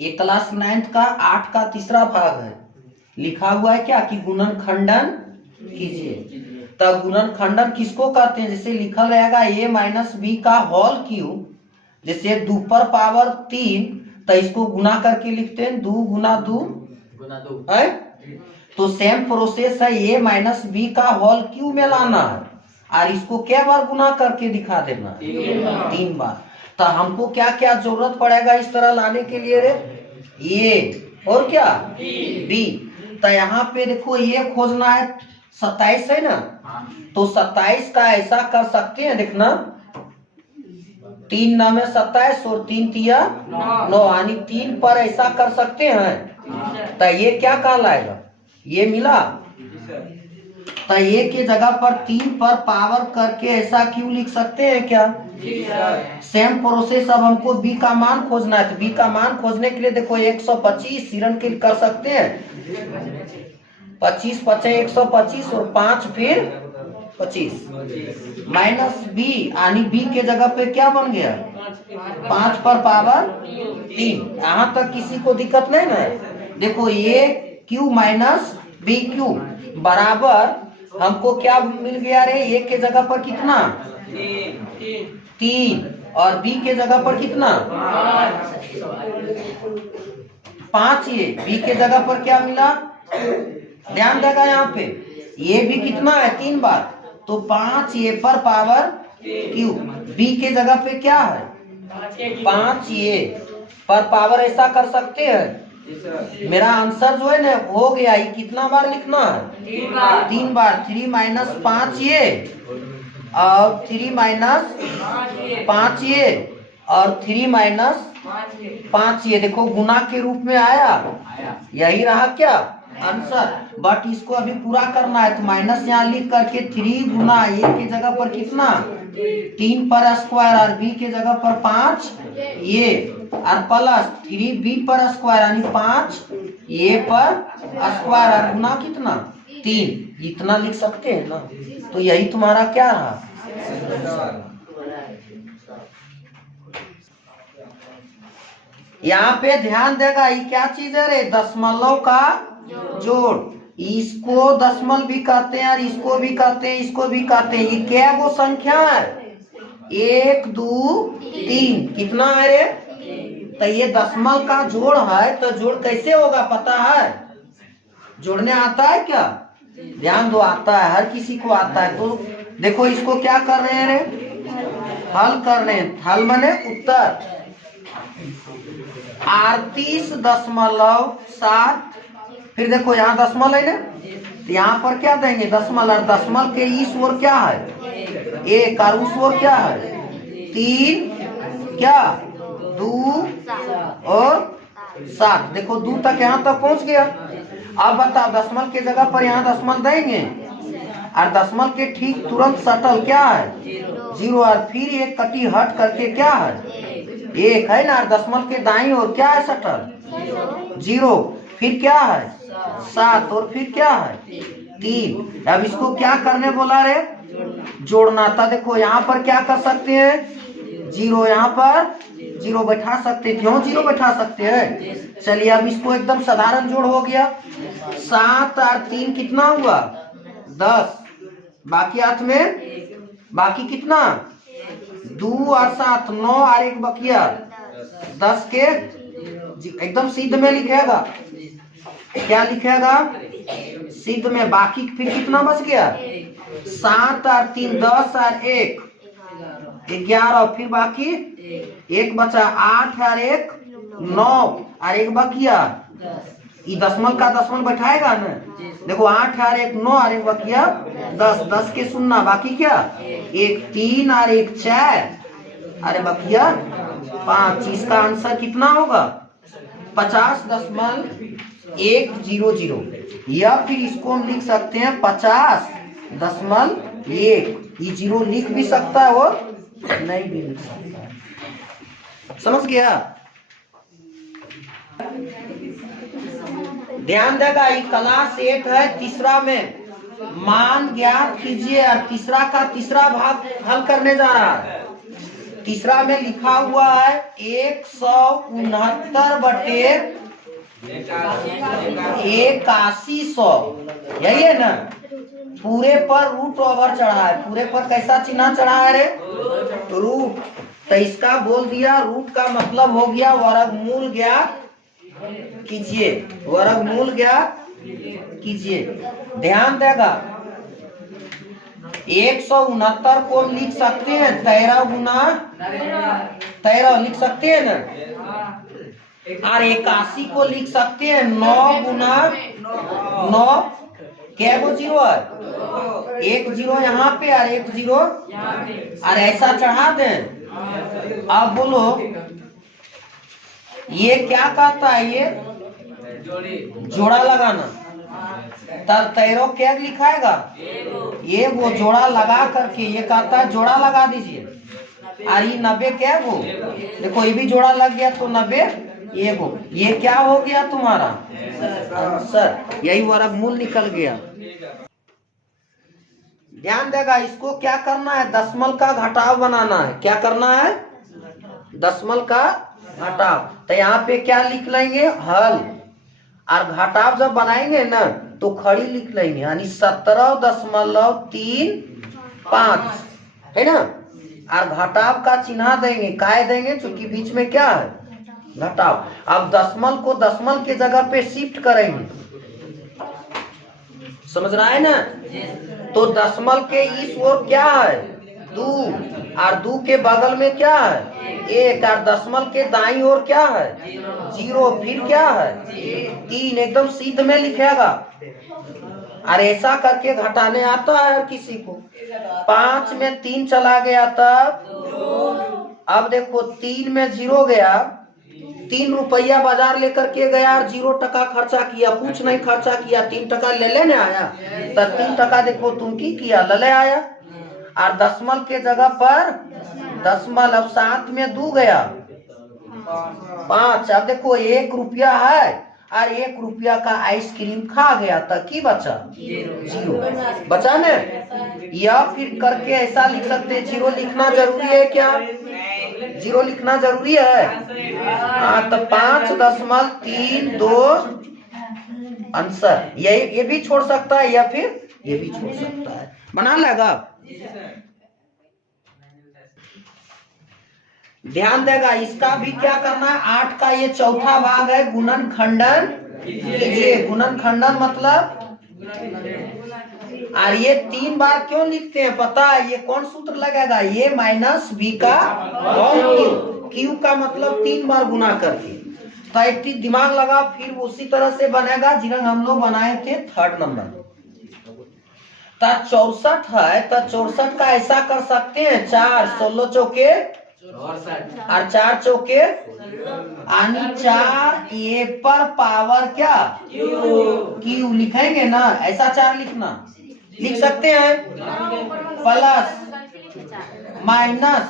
ये class 9th का 8 का तीसरा भाग है। लिखा हुआ है क्या कि गुणनखंडन कीजिए। तो गुणनखंडन किसको कहते हैं? जैसे लिखा रहेगा a माइनस बी का होल क्यूब, जैसे 2 पर पावर 3, तो इसको गुना करके लिखते हैं 2 गुना 2 है। तो सेम प्रोसेस है, a माइनस बी का होल क्यूब में लाना है और इसको क्या बार गुना करके दिखा देना है? 3 बार। तो हमको क्या क्या जरूरत पड़ेगा इस तरह लाने के लिए रे? a और क्या b। तो यहाँ पे देखो ये खोजना है 27 है ना, तो 27 का ऐसा कर सकते हैं, देखना 3 9 में 27 और 3 तिया 9, यानी 3 पर ऐसा कर सकते हैं। तो ये क्या कहलाएगा? ये मिला। तो ये के जगह पर 3 पर पावर करके ऐसा क्यों लिख सकते हैं क्या? Same process. अब हमको b का मान खोजना है, तो b का मान खोजने के लिए देखो 125 सिरन के कर सकते हैं, 25 5 125 और 5 फिर 25 माइनस b, यानी b के जगह पे क्या बन गया? 5 पर पावर 3। यहाँ तक किसी को दिक्कत नहीं ना? देखो ये q माइनस बी क्यू बराबर हमको क्या मिल गया रे? a के जगह पर कितना? 3 और b के जगह पर कितना? 5। ये b के जगह पर क्या मिला? ध्यान देगा यहाँ पे ये भी कितना है? 3 बार, तो 5 a पर पावर क्यू। b के जगह पे क्या है? 5 a पर पावर ऐसा कर सकते हैं। मेरा आंसर जो है ना हो गया। ये कितना बार लिखना है? 3 बार। 3 माइनस 5 a और 3 माइनस 5 a और 3 माइनस 5 a। देखो गुना के रूप में आया, यही रहा क्या आंसर। बट इसको अभी पूरा करना है, तो माइनस यहाँ लिख करके 3 गुना a के जगह पर कितना? 3 पर स्क्वायर और b के जगह पर 5 a और प्लस 3b पर स्क्वायर यानी 5 a पर स्क्वायर और गुना कितना? 3। इतना लिख सकते हैं ना? तो यही तुम्हारा क्या रहा? यहाँ पे ध्यान देगा, ये क्या चीज है रे? दशमलव का जोड़। इसको दशमलव भी कहते हैं और इसको भी कहते हैं, इसको भी कहते हैं। ये क्या वो संख्या है? 1 2 3। कितना है रे? तो ये दशमलव का जोड़ है। तो जोड़ कैसे होगा पता है? जोड़ने आता है क्या? ध्यान दो, आता है, हर किसी को आता है। तो देखो इसको क्या कर रहे हैं रे? हल कर रहे हैं। हल माने उत्तर 38.7। फिर देखो यहाँ दशमलव है ना, तो यहाँ पर क्या देंगे? दशमलव। और दशमलव के इस ओर क्या है? 1 और उस ओर क्या है? 3 क्या 2 और 7। देखो 2 तक यहाँ तक पहुंच गया। अब बताओ दशमलव के जगह पर यहाँ दशमलव देंगे और दशमलव के ठीक तुरंत सटल क्या है? 0 और फिर एक कटी हट करके क्या है? 1 है ना। दशमलव के दाईं ओर क्या है सटल? 0। फिर क्या है? 7 और फिर क्या है? 3। अब इसको क्या करने बोला रे? जोड़ना था। देखो यहाँ पर क्या कर सकते हैं? 0 यहाँ पर 0 बैठा सकते। क्यों 0 बैठा सकते हैं? चलिए अब इसको एकदम साधारण जोड़ हो गया। 7 और 3 कितना हुआ? 10। बाकी हाथ में बाकी कितना? 2 और 7 9 और 1 बकिया 10 के एकदम सिद्ध में लिखेगा। क्या लिखेगा? सिद्ध में। बाकी फिर कितना बच गया? 7 और 3 10 और 1 11। फिर बाकी 1 बचा। 8 और 1 9 और 1 बकिया। ये दशमलव का दशमलव बैठाएगा ना। देखो 8 और 1 9 और 1 बकिया 10। 10 के सुनना बाकी क्या? 1 3 और 1 4 अरे बकिया 5। इसका आंसर कितना होगा? 50.100। या फिर इसको हम लिख सकते हैं 50.1। ये 0 लिख भी सकता है और नहीं भी लिख सकता है। समझ गया? ध्यान देगा, ये क्लास 8 है। तीसरा में मान ज्ञात कीजिए और तीसरा का तीसरा भाग हल करने जा रहा है। तीसरा में लिखा हुआ है 169 बटे 8100, यही है ना। पूरे पर रूट ओवर चढ़ा है, पूरे पर कैसा चिन्ह चढ़ा है रे, रूट। तो इसका बोल दिया रूट का मतलब हो गया वर्गमूल ज्ञात कीजिए, वर्गमूल ज्ञात कीजिए। ध्यान देगा 169 को लिख सकते हैं 13 गुना 13 लिख सकते हैं ना, और 81 को लिख सकते हैं 9 गुना 9। क्या वो जीरो है, एक जीरो यहाँ पे और एक जीरो, और ऐसा चढ़ा दें। अब बोलो ये क्या कहता है, ये जोड़ा लगाना। तब 13 क्या लिखाएगा, ये वो जोड़ा लगा करके ये कहता है जोड़ा लगा दीजिए। और ये 90 क्या वो, देखो ये भी जोड़ा लग गया तो 90 ये वो, ये क्या हो गया तुम्हारा आंसर, यही वर्गमूल निकल गया। ध्यान देगा इसको क्या करना है, दशमलव का घटाव बनाना है। क्या करना है, दशमलव का घटाव। तो यहाँ पे क्या लिख लेंगे, हल। और घटाव जब बनाएंगे ना तो खड़ी लिख लेंगे, यानी 17.35 है ना। और घटाव का चिन्ह देंगे, काय देंगे, क्योंकि बीच में क्या है घटाव। अब दशमलव को दशमलव के जगह पे शिफ्ट करेंगे, समझ रहा है ना। तो दशमलव के इस ओर क्या है 2, और 2 के बगल में क्या है 1, और दशमलव के दाईं ओर क्या है 0, फिर क्या है 3, एकदम सीध में लिखेगा। और ऐसा करके घटाने आता है किसी को। 5 में 3 चला गया तब, अब देखो 3 में 0 गया, 3 रुपया बाजार लेकर के गया और 0 टका खर्चा किया, कुछ नहीं खर्चा किया, 3 टका ले लेने आया। तो 3 टका देखो तुम की किया, ले आया। और दशमलव के जगह पर दशमलव, 7 में 2 गया 5। अब देखो 1 रुपया है और 1 रुपया का आइसक्रीम खा गया, तो की बचा 0 बचा ने। या फिर करके ऐसा लिख सकते, 0 लिखना जरूरी है क्या, 0 लिखना जरूरी है। हाँ, तो 5.32 आंसर। ये भी छोड़ सकता है या फिर ये भी छोड़ सकता है, बना लेगा। ध्यान देगा इसका भी क्या करना है, 8 का ये चौथा भाग है, गुणन खंडन कीजिए। गुणन खंडन मतलब, और ये 3 बार क्यों लिखते हैं पता है, ये कौन सूत्र लगेगा, ये माइनस बी का होल क्यू। क्यू का मतलब 3 बार गुना करके। तो एक दिमाग लगा, फिर उसी तरह से बनेगा जिन्हें हम लोग बनाए थे 3rd नंबर। तो 64 है, तो 64 का ऐसा कर सकते हैं, 4 16 चौके और 4 चौके, यानी 4 ए पर पावर क्या क्यू लिखेंगे ना, ऐसा 4 लिखना, लिख सकते हैं। प्लस माइनस,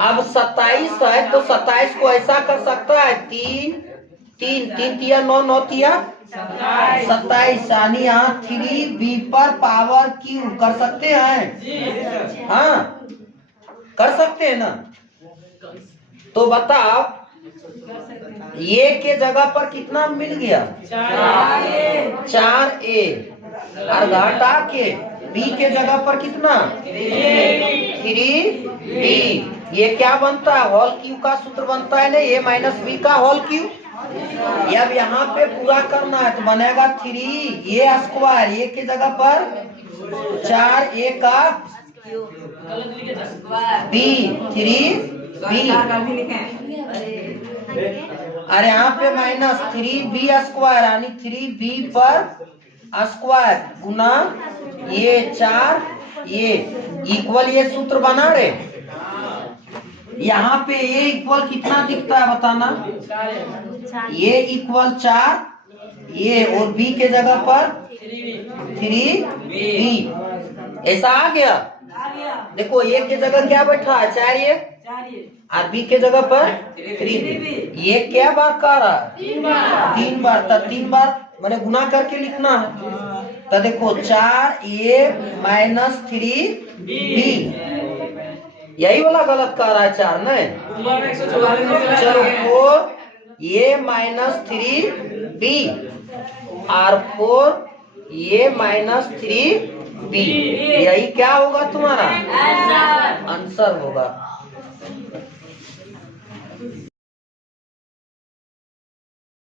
अब 27 है तो 27 को ऐसा कर सकता है, 3 3 3 तिया 9 9 तिया 27, यानी यहाँ 3b पर पावर क्यू कर सकते हैं। हाँ कर सकते हैं ना। तो बताओ ये के जगह पर कितना मिल गया 4a, और घटा के b के जगह पर कितना 3b। ये क्या बनता है, होल क्यू का सूत्र बनता है ना, a माइनस बी का होल क्यू। अब यहाँ पे पूरा करना है तो बनेगा 3a स्क्वायर, ये के जगह पर 4a का b 3b, और यहाँ पे माइनस 3b स्क्वायर, यानी 3b पर स्क्वायर गुना ये 4 ये इक्वल, ये सूत्र बना रहे। यहाँ पे ये इक्वल कितना दिखता है बताना, ये इक्वल 4 ये, और b के जगह पर 3b, ऐसा आ गया। देखो ए के जगह क्या बैठा है 4 ये, और बी के जगह पर 3b। ये क्या बार कर रहा है 3 बार, तो 3 बार मैंने गुना करके लिखना है। तो देखो 4a माइनस 3b, यही वाला गलत कह रहा है 4 नहीं। चलो 4 ए माइनस 3 बी और 4 ए माइनस 3 बी, यही क्या होगा तुम्हारा आंसर होगा।